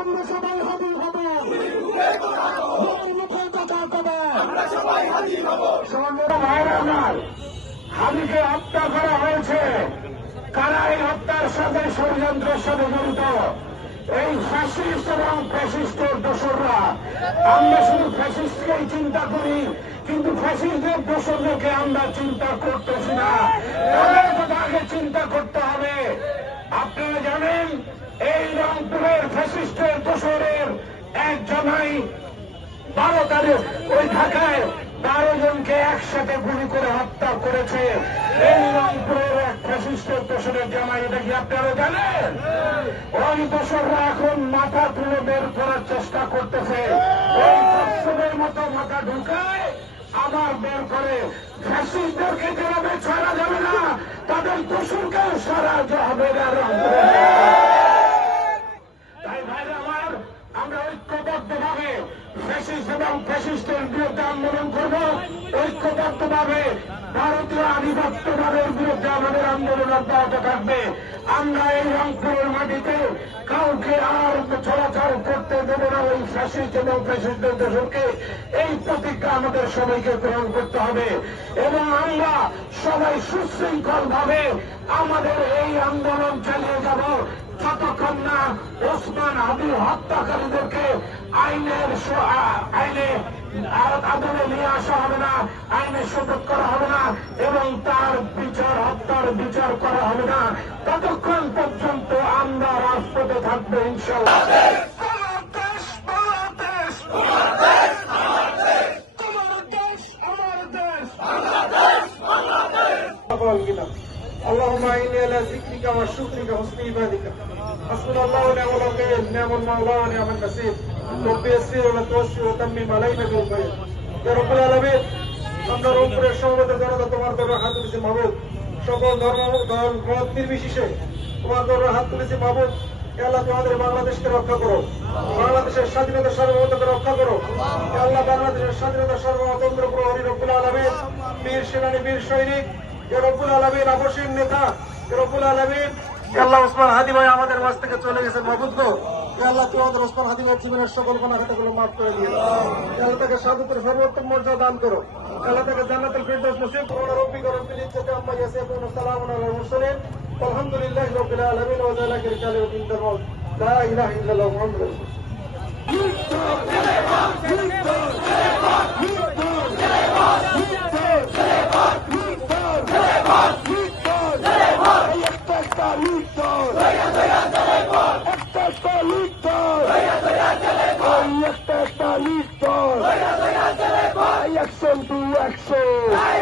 আমরা সবাই হাজির হব, মুখে কথা কবে হাবিকে হত্যা করা হয়েছে। কারা এই হত্যার সাথে ষড়যন্ত্রের সাথে জড়িত? এই ফ্যাসিস্ট এবং ফ্যাসিস্টের দোসররা। আমরা শুধু ফ্যাসিস্টকেই চিন্তা করি, কিন্তু ফ্যাসিস্টদের দোসরদেরকে আমরা চিন্তা করতেছি না। তাদের কথা আগে চিন্তা করতে হবে। আপনারা জানেন এই রংপুরের ফ্যাসিস্টের দোসরের এক জামাই 12 তারিখ ওই ঢাকায় 12 জনকে একসাথে গুলি করে হত্যা করেছে। এই রংপুরের এক ফ্যাসিস্টের দোসরের জামাই। এটা কি আপনারা জানেন? ওই দোসররা এখন মাথা তুলে বের করার চেষ্টা করতেছে। ওই কচ্ছপের মতো মাথা ঢুকায় আবার বের করে। ফ্যাসিস্টদেরকে যেভাবে ছাড়া যাবে না, তাদের দোসরকেও সারা হবে না রংপুরে। তাই ভাইরা আমার, আমরা ঐক্যবদ্ধভাবে ফ্যাসিস্ট এবং ফ্যাসিস্টের বিরুদ্ধে আন্দোলন করব। ঐক্যবদ্ধভাবে ভারতীয় আধিপত্যবাদের বিরুদ্ধে আমাদের আন্দোলন অব্যাহত থাকবে। আমরা এই রংপুরের মাটিতে কাউকে আর চলাচল করতে দেব না ওই ফ্যাসিস্ট এবং ফ্যাসিস্টের দোসরকে। এই প্রতিজ্ঞা আমাদের সবাইকে গ্রহণ করতে হবে এবং আমরা সবাই সুশৃঙ্খল ভাবে আমাদের এই আন্দোলন চালিয়ে যাব যতক্ষণ না ওসমান হাদির হত্যাকারীদেরকে আইনে আদালতে নিয়ে আসা হবে না, আইনে শপথ করা হবে না এবং তার বিচার, হত্যার বিচার করা হবে না। ততক্ষণ পর্যন্ত আমরা রাজপথে থাকবো ইনশাআল্লাহ। اللهم إني على ذكرك وشكرك وحسن عبادك حسبنا الله ونعم الوكيل نعم المولى ونعم النصير رب يسر ولا تعسر وتمم علينا بالخير يا رب العالمين। আমরা রংপুরের সমবেত জনতা তোমার দরবারে হাত তুলেছি মাহবুব। সকল ধর্ম দল মত নির্বিশেষে তোমার দরবারে হাত তুলেছি মাহবুব। আল্লাহ তোমাদের বাংলাদেশকে রক্ষা করো, বাংলাদেশের স্বাধীনতা সার্বভৌমত্বকে রক্ষা করো। আল্লাহ বাংলাদেশের স্বাধীনতা সার্বভৌমত্ব প্রহরী রব্বুল আলামিন, বীর সেনানী, বীর সৈনিক, রব্বুল আলামিন, আবশ্যিক নেতা রব্বুল আলামিন। আল্লাহ ওসমান হাদি ভাই আমাদের মাঝ থেকে চলে গেছেন মাহবুব গো। আল্লাহ তোমাদের ওসমান হাদি ভাইয়ের জীবনের সকল গুনাহগুলো মাফ করে দিও। আল্লাহ তাকে শাহাদাতের সর্বোত্তম মর্যাদা দান করো। আল্লাহ তাকে জান্নাতুল ফিরদাউস নসিব করো। রব্বিকা রাব্বিল ইজ্জাতি আম্মা ইয়াসিফুন ওয়া সালামুন আলাল মুরসালিন আলহামদুলিল্লাহি রাব্বিল আলামিন ওয়া যালিকাল কালিমাতুল ইনদাল লা ইলাহা ইল্লাল্লাহ মুহাম্মাদুর Action to action!